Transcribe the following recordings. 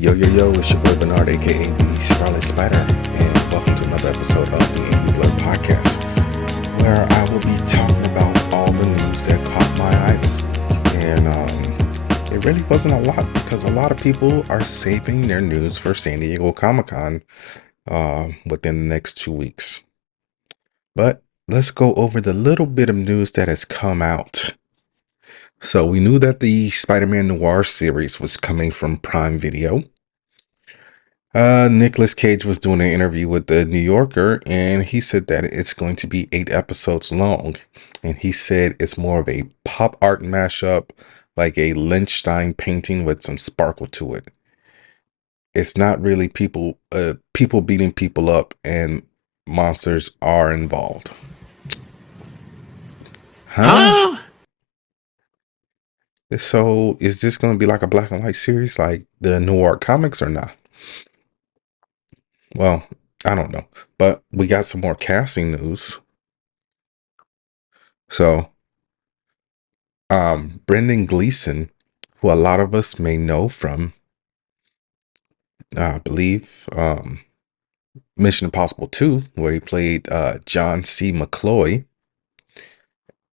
Yo, yo, yo, it's your boy Bernard, aka the Scarlet Spider, and welcome to another episode of the Angry Blerd podcast, where I will be talking about all the news that caught my eyes. And it really wasn't a lot because a lot of people are saving their news for San Diego Comic-Con within the next 2 weeks. But let's go over the little bit of news that has come out. So we knew that the Spider-Man Noir series was coming from Prime Video. Nicolas Cage was doing an interview with the New Yorker, and he said that it's going to be 8 episodes long. And he said it's more of a pop art mashup, like a Lynchstein painting with some sparkle to it. It's not really people beating people up, and monsters are involved. Huh? So is this going to be like a black and white series like the Noir comics or not? Well, I don't know. But we got some more casting news. So, Brendan Gleeson, who a lot of us may know from, I believe, Mission Impossible 2, where he played John C. McCloy.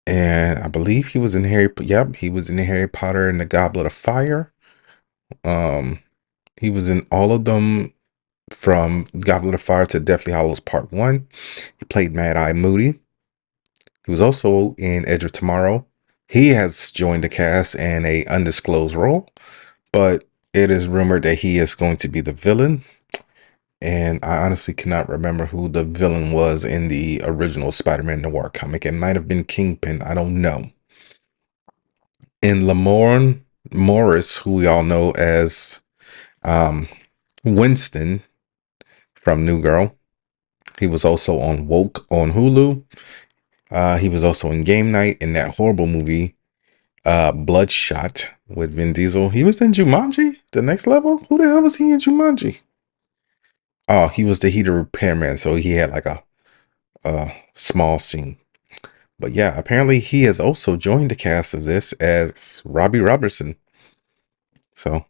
And I believe he was in he was in Harry Potter and the Goblet of Fire. He was in all of them from Goblet of Fire to Deathly Hallows Part 1. He played Mad Eye Moody. He was also in Edge of Tomorrow. He has joined the cast in a undisclosed role, but it is rumored that he is going to be the villain. And I honestly cannot remember who the villain was in the original Spider-Man Noir comic. It might have been Kingpin. I don't know. And Lamorne Morris, who we all know as Winston from New Girl. He was also on Woke on Hulu. He was also in Game Night in that horrible movie, Bloodshot with Vin Diesel. He was in Jumanji, The Next Level. Who the hell was he in Jumanji? Oh, he was the heater repairman, so he had like a small scene. But yeah, apparently he has also joined the cast of this as Robbie Robertson. So,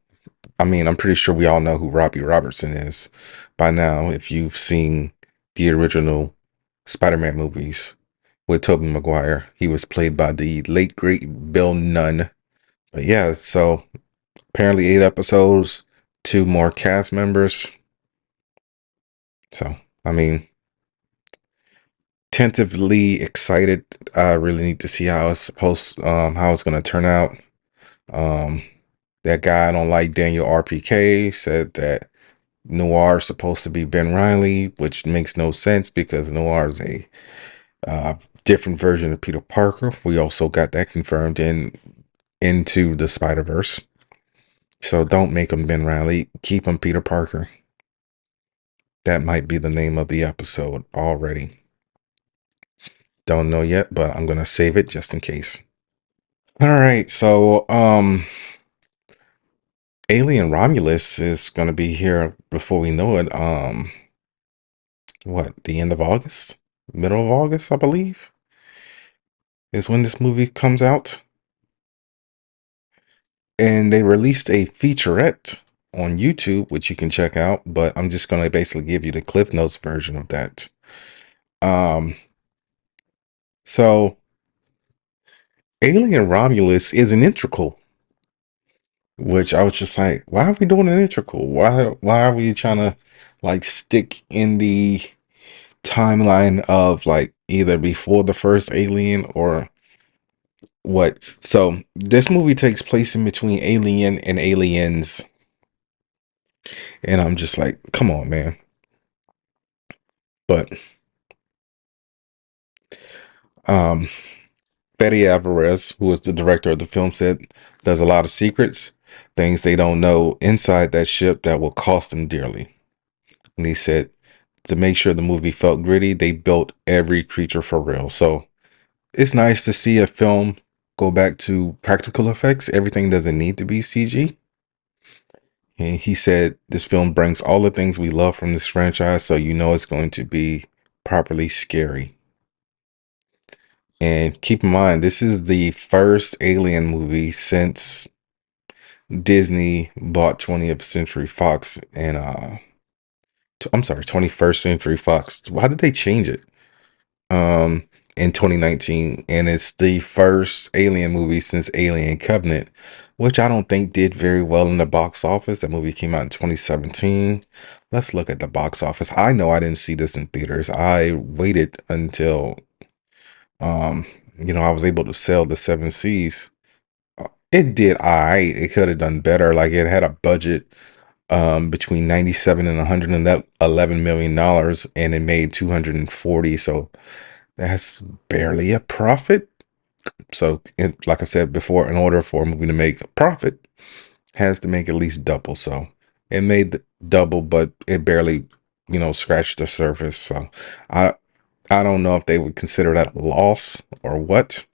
I mean, I'm pretty sure we all know who Robbie Robertson is by now if you've seen the original Spider-Man movies with Tobey Maguire. He was played by the late, great Bill Nunn. But yeah, so apparently 8 episodes, 2 more cast members. So, I mean, tentatively excited. I really need to see how it's how it's going to turn out. That guy I don't like, Daniel RPK, said that Noir is supposed to be Ben Reilly, which makes no sense because Noir is a different version of Peter Parker. We also got that confirmed into the Spider-Verse. So don't make him Ben Reilly. Keep him Peter Parker. That might be the name of the episode already. Don't know yet, but I'm going to save it just in case. All right, so Alien Romulus is going to be here before we know it. The end of August? Middle of August, I believe, is when this movie comes out. And they released a featurette on YouTube, which you can check out, but I'm just going to basically give you the Cliff Notes version of that. So Alien Romulus is an integral, which I was just like, why are we doing an integral? Why are we trying to like stick in the timeline of like either before the first Alien or what? So this movie takes place in between Alien and Aliens, and I'm just like, come on, man. But Betty Alvarez, who is the director of the film, said there's a lot of secrets, things they don't know inside that ship that will cost them dearly. And he said to make sure the movie felt gritty, they built every creature for real. So it's nice to see a film go back to practical effects. Everything doesn't need to be CG. And he said this film brings all the things we love from this franchise, so you know it's going to be properly scary. And keep in mind, this is the first Alien movie since Disney bought 20th Century Fox and I'm sorry, 21st Century Fox. Why did they change it? Um, in 2019, and it's the first Alien movie since Alien Covenant, which I don't think did very well in the box office. That movie came out in 2017. Let's look at the box office. I know I didn't see this in theaters. I waited until um, I was able to sell the Seven Seas. It did all right. It could have done better. Like it had a budget between 97 and 111 million dollars, and it made 240. So that's barely a profit. So, like I said before, in order for a movie to make a profit, has to make at least double. So it made double, but it barely, scratched the surface. So I I don't know if they would consider that a loss or what.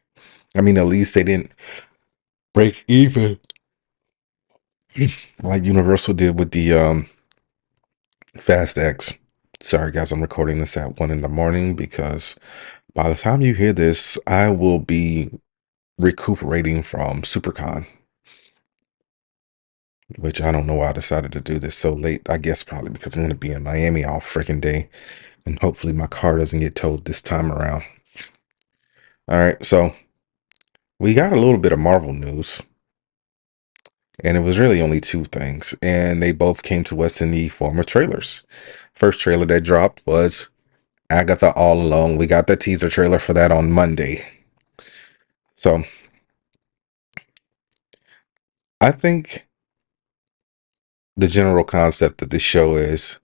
I mean, at least they didn't break even like Universal did with the Fast X. Sorry guys, I'm recording this at 1 in the morning because by the time you hear this, I will be recuperating from SuperCon, which I don't know why I decided to do this so late. I guess probably because I'm going to be in Miami all freaking day, and hopefully my car doesn't get towed this time around. All right, so we got a little bit of Marvel news, and it was really only two things, and they both came to us in the form of trailers. First trailer that dropped was Agatha All Alone. We got the teaser trailer for that on Monday. So I think the general concept of this show is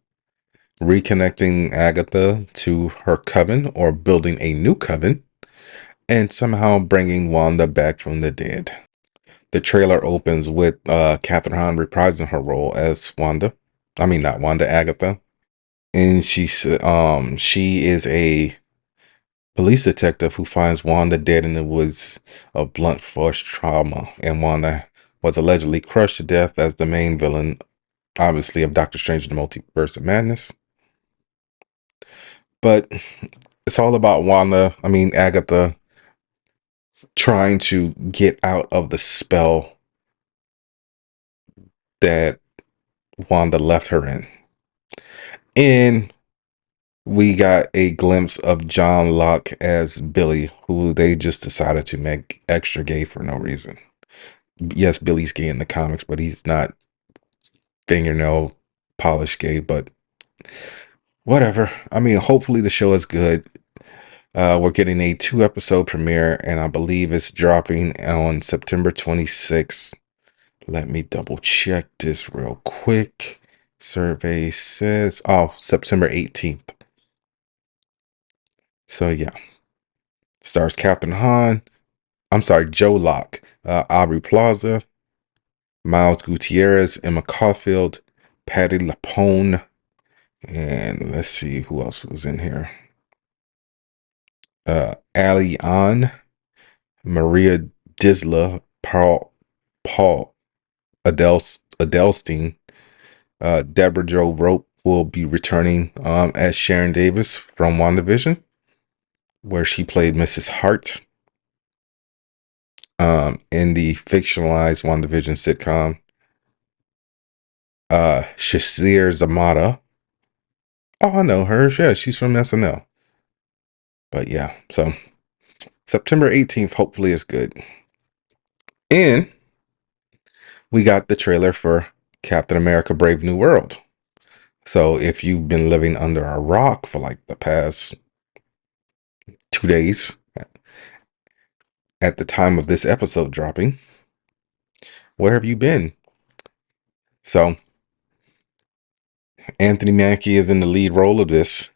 reconnecting Agatha to her coven or building a new coven and somehow bringing Wanda back from the dead. The trailer opens with Catherine Hahn reprising her role as Wanda. I mean, not Wanda, Agatha. And she is a police detective who finds Wanda dead in the woods of blunt force trauma. And Wanda was allegedly crushed to death as the main villain, obviously, of Doctor Strange and the Multiverse of Madness. But it's all about Agatha trying to get out of the spell that Wanda left her in. And we got a glimpse of John Locke as Billy, who they just decided to make extra gay for no reason. Yes, Billy's gay in the comics, but he's not fingernail polish gay, but whatever. I mean, hopefully the show is good. We're getting a 2-episode premiere, and I believe it's dropping on September 26th. Let me double check this real quick. Survey says, September 18th. So yeah. Stars Captain Hahn. I'm sorry, Joe Locke, Aubrey Plaza, Miles Gutierrez, Emma Caulfield, Patty Lapone, and let's see who else was in here. Ali An, Maria Disla, Paul Adelstein, Deborah Jo Rope will be returning as Sharon Davis from WandaVision, where she played Mrs. Hart in the fictionalized WandaVision sitcom. Shazir Zamata. Oh, I know her. Yeah, she's from SNL. But yeah, so September 18th, hopefully it's good. And we got the trailer for Captain America Brave New World. So if you've been living under a rock for like the past 2 days at the time of this episode dropping, where have you been? So Anthony Mackie is in the lead role of this,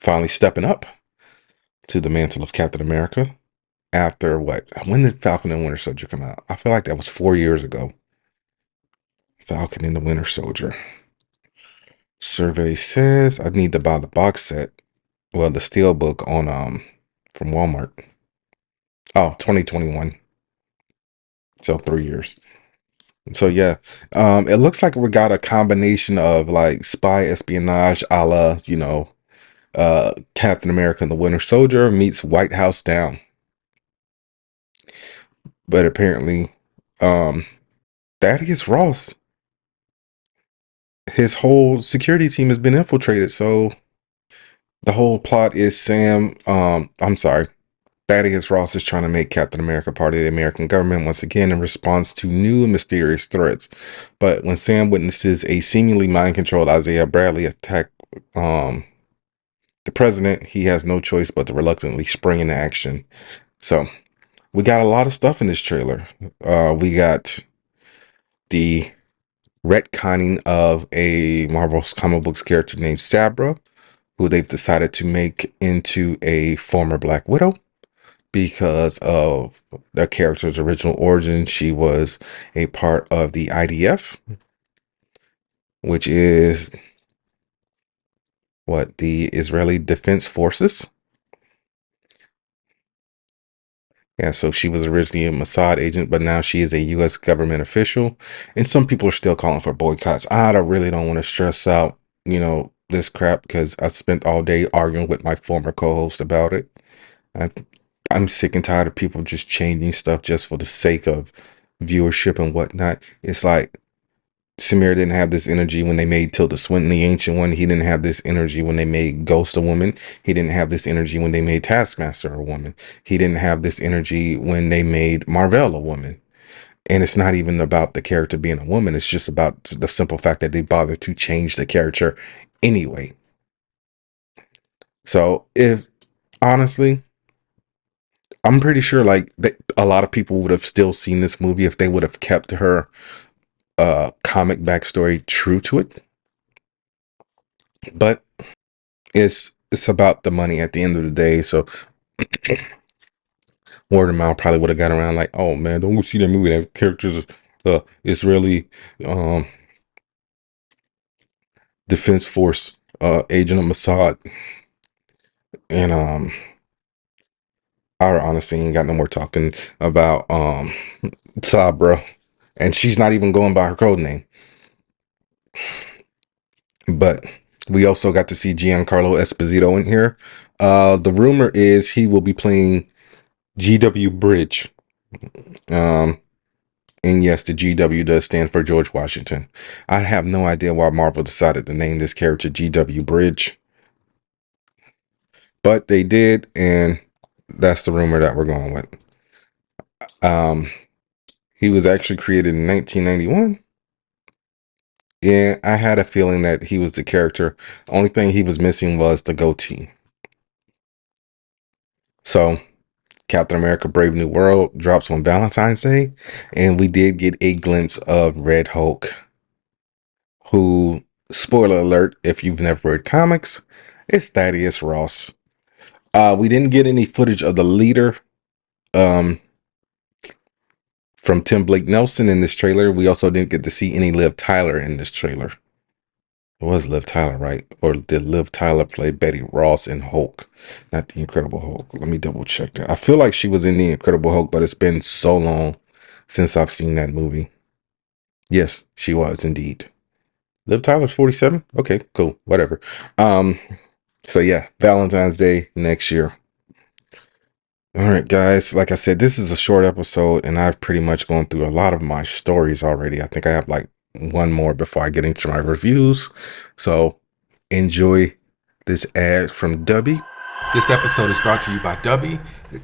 finally stepping up to the mantle of Captain America after what? When did Falcon and Winter Soldier come out? I feel like that was 4 years ago. Falcon and the Winter Soldier. Survey says I need to buy the box set. Well, the steel book on from Walmart. Oh, 2021. So 3 years. So yeah. It looks like we got a combination of like spy espionage a la, Captain America and the Winter Soldier meets White House Down. But apparently, Thaddeus Ross, his whole security team has been infiltrated. So the whole plot is I'm sorry, Thaddeus Ross is trying to make Captain America part of the American government once again in response to new and mysterious threats. But when Sam witnesses a seemingly mind-controlled Isaiah Bradley attack the president, he has no choice but to reluctantly spring into action. So we got a lot of stuff in this trailer. We got the retconning of a Marvel's comic books character named Sabra, who they've decided to make into a former Black Widow because of the character's original origin. She was a part of the IDF, which is the Israeli Defense Forces. Yeah, so she was originally a Mossad agent, but now she is a U.S. government official. And some people are still calling for boycotts. I really don't want to stress out, this crap because I spent all day arguing with my former co-host about it. I, I'm sick and tired of people just changing stuff just for the sake of viewership and whatnot. It's like Samir didn't have this energy when they made Tilda Swinton the Ancient One. He didn't have this energy when they made Ghost a woman. He didn't have this energy when they made Taskmaster a woman. He didn't have this energy when they made Marvel a woman. And it's not even about the character being a woman. It's just about the simple fact that they bothered to change the character anyway. So if honestly, I'm pretty sure like a lot of people would have still seen this movie if they would have kept her comic backstory true to it. But it's about the money at the end of the day. So word of mouth probably would have got around like, oh man, don't go see that movie. That character's Israeli defense force agent of Mossad. And I honestly ain't got no more talking about Sabra. And she's not even going by her code name. But we also got to see Giancarlo Esposito in here. The rumor is he will be playing G.W. Bridge. And yes, the GW does stand for George Washington. I have no idea why Marvel decided to name this character GW Bridge. But they did, and that's the rumor that we're going with. He was actually created in 1991. Yeah, I had a feeling that he was the character. Only thing he was missing was the goatee. So, Captain America Brave New World drops on Valentine's Day, and we did get a glimpse of Red Hulk, who, spoiler alert, if you've never read comics, it's Thaddeus Ross. We didn't get any footage of the leader from Tim Blake Nelson in this trailer. We also didn't get to see any Liv Tyler in this trailer. It was Liv Tyler, right? Or did Liv Tyler play Betty Ross in Hulk? Not the Incredible Hulk. Let me double check that. I feel like she was in the Incredible Hulk, but it's been so long since I've seen that movie. Yes, she was indeed. Liv Tyler's 47? Okay, cool. Whatever. So yeah, Valentine's Day next year. All right, guys. Like I said, this is a short episode, and I've pretty much gone through a lot of my stories already. I think I have like one more before I get into my reviews. So enjoy this ad from Dubby. This episode is brought to you by Dubby.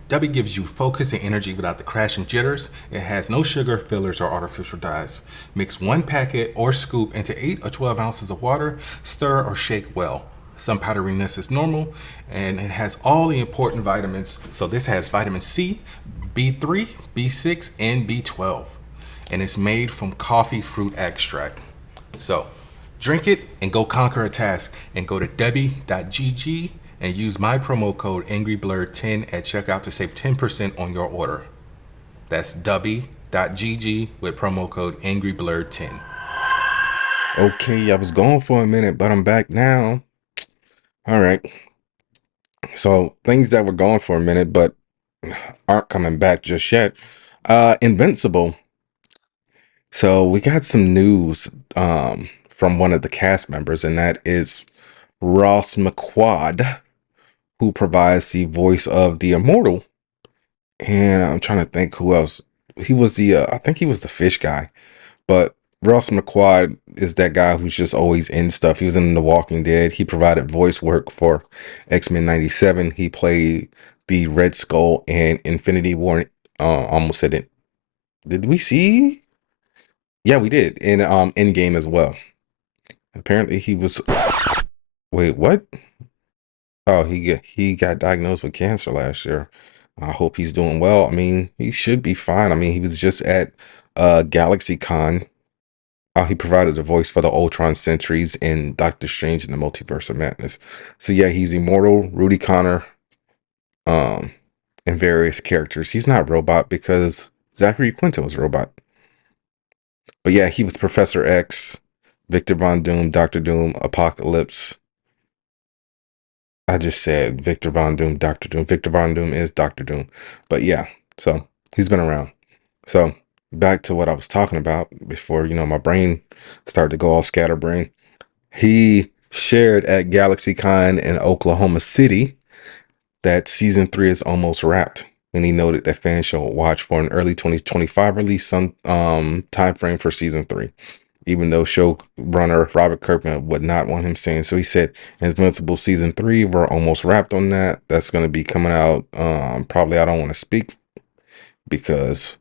Dubby gives you focus and energy without the crash and jitters. It has no sugar, fillers, or artificial dyes. Mix one packet or scoop into 8 or 12 ounces of water. Stir or shake well. Some powderiness is normal, and it has all the important vitamins. So this has vitamin C, B3, B6, and B12. And it's made from coffee fruit extract. So drink it and go conquer a task. And go to debbie.gg and use my promo code Angry Blerd 10 at checkout to save 10% on your order. That's debbie.gg with promo code Angry Blerd 10. Okay, I was gone for a minute, but I'm back now. All right. So things that were gone for a minute, but aren't coming back just yet. Invincible. So we got some news from one of the cast members, and that is Ross McQuad, who provides the voice of the Immortal. And I'm trying to think who else. He was I think he was the fish guy. But Ross McQuad is that guy who's just always in stuff. He was in The Walking Dead. He provided voice work for X-Men 97. He played the Red Skull and Infinity War. Almost said it. Did we see? Yeah, we did. In Endgame as well. Apparently he was. Wait, what? Oh, he got diagnosed with cancer last year. I hope he's doing well. I mean, he should be fine. I mean, he was just at GalaxyCon. He provided a voice for the Ultron Sentries in Doctor Strange in the Multiverse of Madness. So yeah, he's immortal, Rudy Connor, um, and various characters. He's not Robot because Zachary Quinto is Robot. But yeah, he was Professor X, Victor Von Doom, Doctor Doom, Apocalypse. I just said Victor Von Doom, Doctor Doom. Victor Von Doom is Doctor Doom. But yeah, so he's been around. So back to what I was talking about before, my brain started to go all scatterbrain. He shared at GalaxyCon in Oklahoma City that season 3 is almost wrapped, and he noted that fans should watch for an early 2025 release, some time frame for season 3. Even though showrunner Robert Kirkman would not want him saying so, he said Invincible season 3, we're almost wrapped on that. That's going to be coming out. Probably I don't want to speak because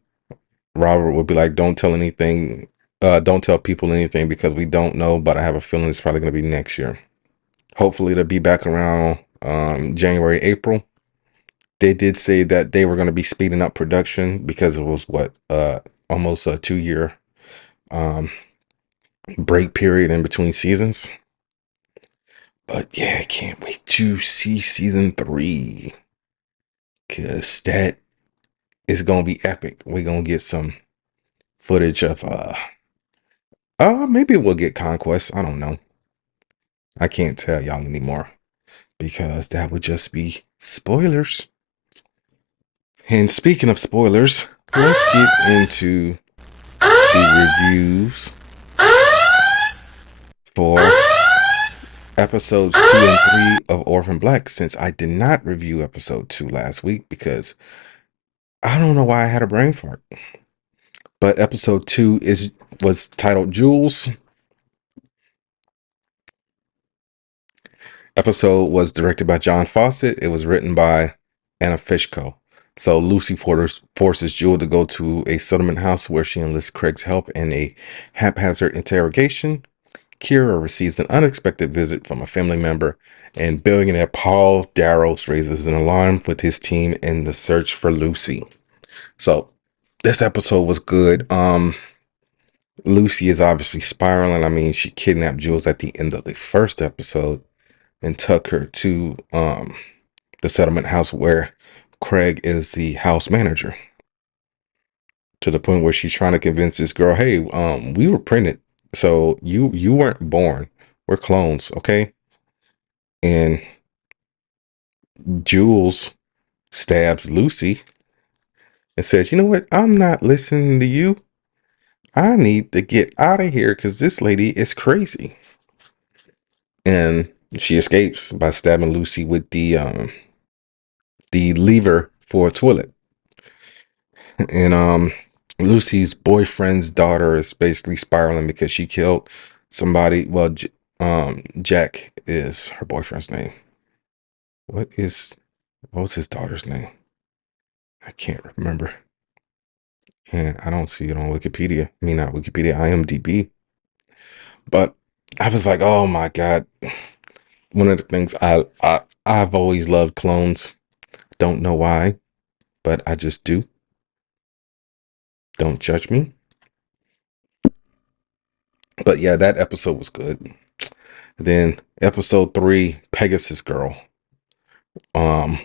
Robert would be like, don't tell anything. Don't tell people anything because we don't know. But I have a feeling it's probably going to be next year. Hopefully it'll be back around January, April. They did say that they were going to be speeding up production because it was almost a 2-year break period in between seasons. But yeah, I can't wait to see season 3 because that is going to be epic. We're going to get some footage of maybe we'll get Conquest. I don't know. I can't tell y'all anymore because that would just be spoilers. And speaking of spoilers, let's get into the reviews for episodes 2 and 3 of Orphan Black, since I did not review episode 2 last week because I don't know why I had a brain fart. But episode 2 was titled Jules. Episode was directed by John Fawcett. It was written by Anna Fishko. So Lucy forces Jewel to go to a settlement house where she enlists Craig's help in a haphazard interrogation. Kira receives an unexpected visit from a family member, and billionaire Paul Darrows raises an alarm with his team in the search for Lucy. So this episode was good. Lucy is obviously spiraling. I mean, she kidnapped Jules at the end of the first episode and took her to the settlement house where Craig is the house manager, to the point where she's trying to convince this girl, hey, we were printed, so you weren't born, we're clones, okay? And Jules stabs Lucy and says, you know what, I'm not listening to you, I need to get out of here because this lady is crazy. And she escapes by stabbing Lucy with the lever for a toilet. And Lucy's boyfriend's daughter is basically spiraling because she killed somebody. Well, Jack is her boyfriend's name. What was his daughter's name? I can't remember. And I don't see it on Wikipedia. I mean, not Wikipedia, IMDb. But I was like, oh my God. One of the things I've always loved clones. Don't know why, but I just do. Don't judge me. But yeah, that episode was good. Then episode 3, Pegasus Girl, um,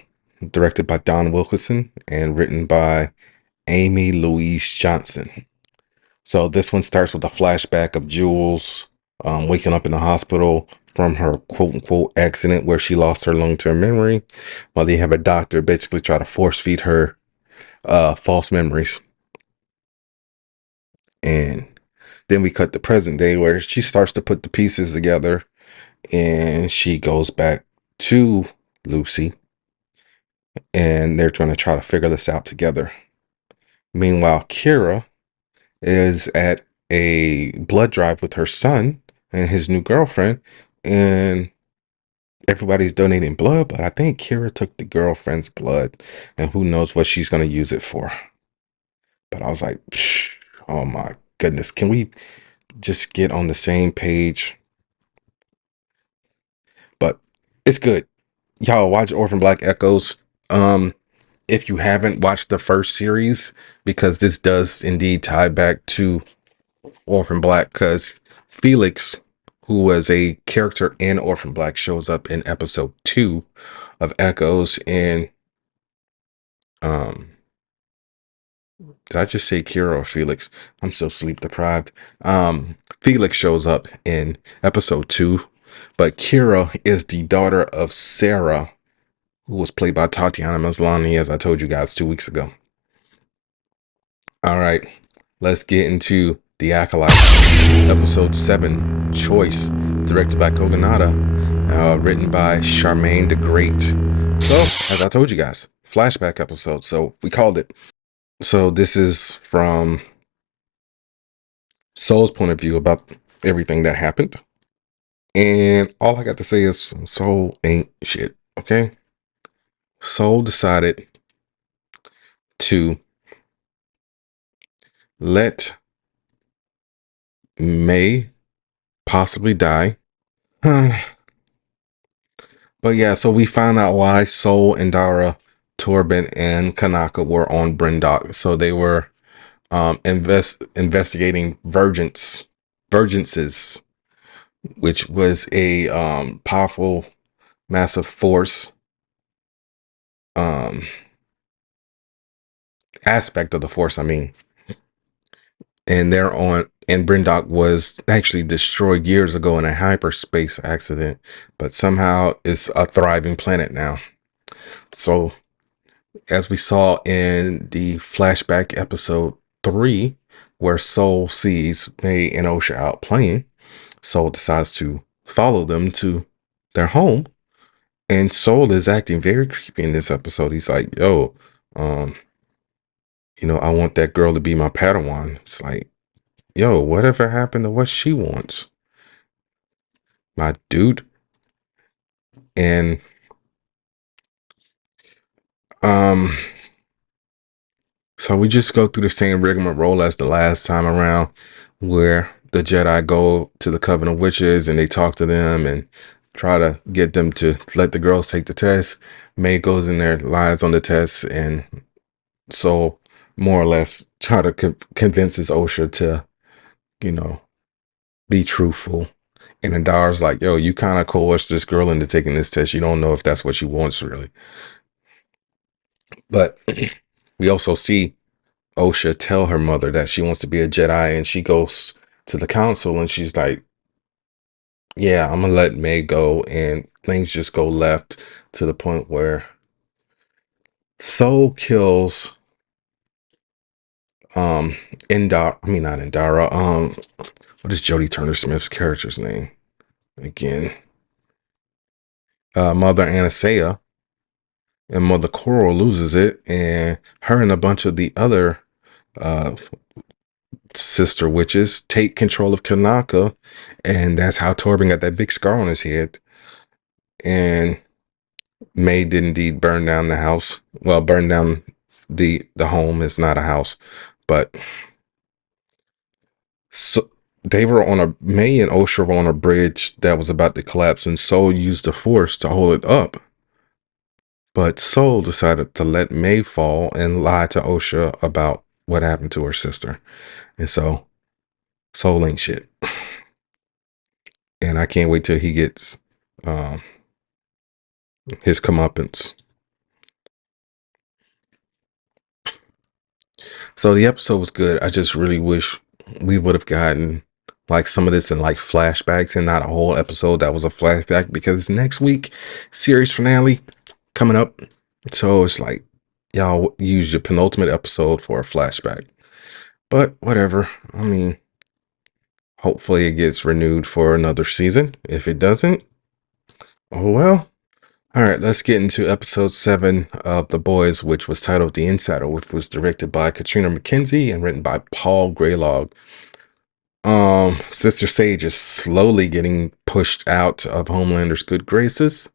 directed by Don Wilkinson and written by Amy Louise Johnson. So this one starts with a flashback of Jules waking up in the hospital from her quote unquote accident where she lost her long-term memory, while they have a doctor basically try to force feed her false memories. And then we cut to present day where she starts to put the pieces together and she goes back to Lucy and they're going to try to figure this out together. Meanwhile, Kira is at a blood drive with her son and his new girlfriend, and everybody's donating blood, but I think Kira took the girlfriend's blood, and who knows what she's going to use it for. But I was like, oh my goodness, can we just get on the same page? But it's good. Y'all watch Orphan Black Echoes. If you haven't watched the first series, because this does indeed tie back to Orphan Black, because Felix, who was a character in Orphan Black, shows up in episode 2 of Echoes, and did I just say Kira or Felix? I'm so sleep deprived. Felix shows up in episode 2, but Kira is the daughter of Sarah, who was played by Tatiana Maslany, as I told you guys 2 weeks ago. All right, let's get into The Acolyte, episode 7, Choice, directed by Kogonada, written by Charmaine the Great. So, as I told you guys, flashback episode, so we called it. So this is from Soul's point of view about everything that happened. And all I got to say is Soul ain't shit, okay? Soul decided to let May possibly die. But yeah, so we found out why Soul and Dara, Torben, and Kanaka were on Brendock. So they were investigating Vergences, which was a powerful, massive force aspect of the force, I mean. And Brendock was actually destroyed years ago in a hyperspace accident, but somehow it's a thriving planet now. So, as we saw in the flashback episode 3, where Soul sees May and Osha out playing, Soul decides to follow them to their home, and Soul is acting very creepy in this episode. He's like, yo, I want that girl to be my Padawan. It's like, yo, whatever happened to what she wants? My dude. And so we just go through the same rigmarole as the last time around, where the Jedi go to the Coven of Witches and they talk to them and try to get them to let the girls take the test. May goes in there, lies on the test, and so more or less try to convinces Osha to, be truthful. And Adara's like, yo, you kind of coerced this girl into taking this test. You don't know if that's what she wants, really. But we also see Osha tell her mother that she wants to be a Jedi, and she goes to the council and she's like, yeah, I'm gonna let May go, and things just go left to the point where Soul kills Indara, I mean not Indara, what is Jodie Turner Smith's character's name again? Mother Anastasia, and Mother Coral loses it, and her and a bunch of the other sister witches take control of Kanaka, and that's how Torben got that big scar on his head. And May did indeed burn down the house. Well, burn down the home. It's not a house, but so they were May and Osha were on a bridge that was about to collapse, and Soul used the force to hold it up. But Soul decided to let May fall and lie to Osha about what happened to her sister. And so Soul ain't shit. And I can't wait till he gets his comeuppance. So the episode was good. I just really wish we would have gotten like some of this in like flashbacks and not a whole episode that was a flashback, because next week, series finale coming up. So it's like, y'all use your penultimate episode for a flashback. But whatever. I mean, hopefully it gets renewed for another season. If it doesn't, oh well. All right, let's get into episode 7 of The Boys, which was titled The Insider, which was directed by Katrina McKenzie and written by Paul Greylock. Sister Sage is slowly getting pushed out of Homelander's good graces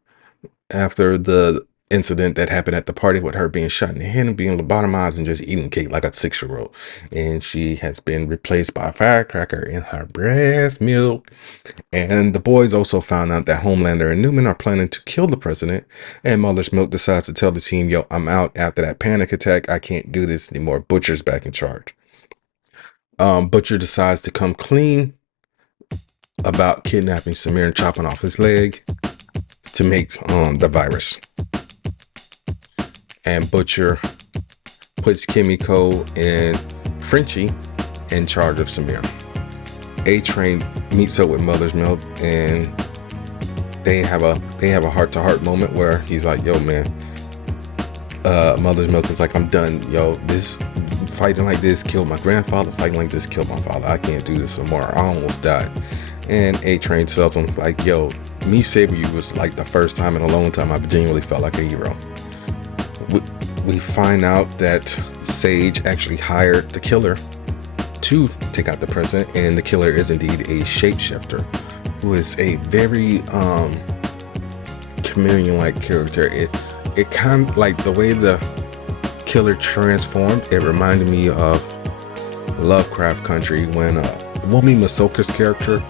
after the incident that happened at the party with her being shot in the head and being lobotomized and just eating cake like a 6-year-old. And she has been replaced by a firecracker in her breast milk. And the boys also found out that Homelander and Newman are planning to kill the president. And Mother's Milk decides to tell the team, yo, I'm out after that panic attack. I can't do this anymore. Butcher's back in charge. Butcher decides to come clean about kidnapping Samir and chopping off his leg to make the virus. And Butcher puts Kimiko and Frenchie in charge of Samir. A-Train meets up with Mother's Milk, and they have a heart-to-heart moment where he's like, yo man, Mother's Milk is like, I'm done, yo, this fighting like this killed my grandfather, fighting like this killed my father, I can't do this anymore, I almost died. And A-Train tells him like, yo, me saving you was like the first time in a long time I've genuinely felt like a hero. We find out that Sage actually hired the killer to take out the president, and the killer is indeed a shapeshifter who is a very chameleon-like character. It kind of like the way the killer transformed, it reminded me of Lovecraft Country when Wumi Masoka's character,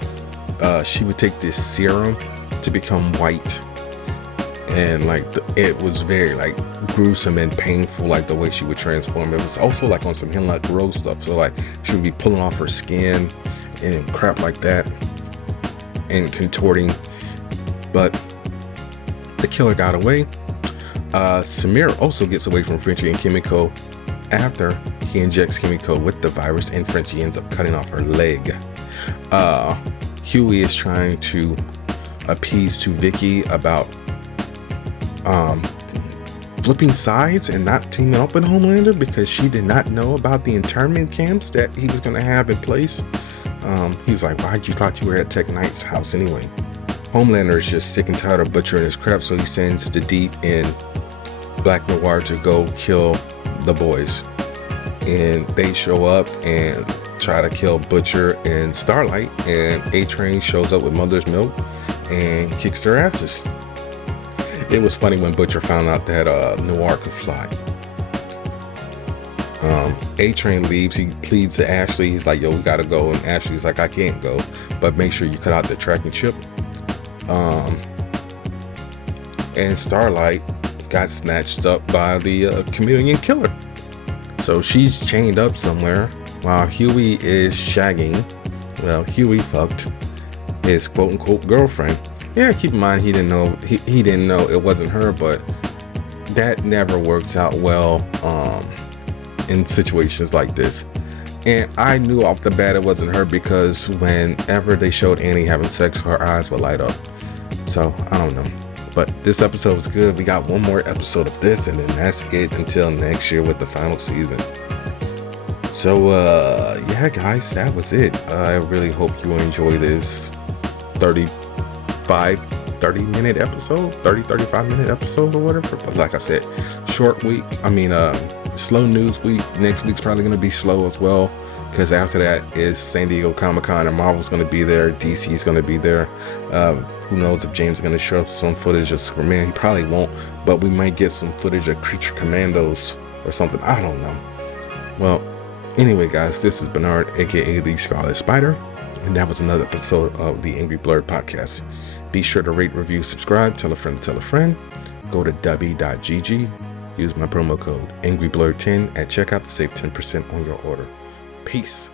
she would take this serum to become white, and like it was very like gruesome and painful, like the way she would transform. It was also like on some Hemlock Grove stuff, so like she would be pulling off her skin and crap like that and contorting, but the killer got away. Samir also gets away from Frenchie and Kimiko after he injects Kimiko with the virus, and Frenchie ends up cutting off her leg. Huey is trying to appease to Vicky about flipping sides and not teaming up with Homelander because she did not know about the internment camps that he was going to have in place. He was like, why'd you thought you were at Tech Knight's house anyway? Homelander is just sick and tired of butchering his crap, so he sends the Deep and Black Noir to go kill the boys. And they show up and try to kill Butcher and Starlight, and A-Train shows up with Mother's Milk and kicks their asses. It was funny when Butcher found out that Noir could fly. A-Train leaves. He pleads to Ashley. He's like, yo, we gotta go. And Ashley's like, I can't go, but make sure you cut out the tracking chip. And Starlight got snatched up by the chameleon killer. So she's chained up somewhere while Huey is shagging. Well, Huey fucked his quote-unquote girlfriend. Yeah, keep in mind he didn't know he didn't know it wasn't her, but that never works out well in situations like this. And I knew off the bat it wasn't her because whenever they showed Annie having sex, her eyes would light up. So I don't know. But this episode was good. We got one more episode of this, and then that's it until next year with the final season. So yeah guys, that was it. I really hope you enjoy this 30-minute episode, 35-minute episode or whatever. But like I said, short week. Slow news week. Next week's probably going to be slow as well, because after that is San Diego Comic-Con, and Marvel's going to be there, DC's going to be there. Who knows if James is going to show up some footage of Superman. He probably won't, but we might get some footage of Creature Commandos or something. I don't know. Well, anyway guys, this is Bernard, aka the Scarlet Spider, and that was another episode of the Angry Blerd podcast. Be sure to rate, review, subscribe, tell a friend to tell a friend. Go to w.gg, use my promo code AngryBlerd10 at checkout to save 10% on your order. Peace.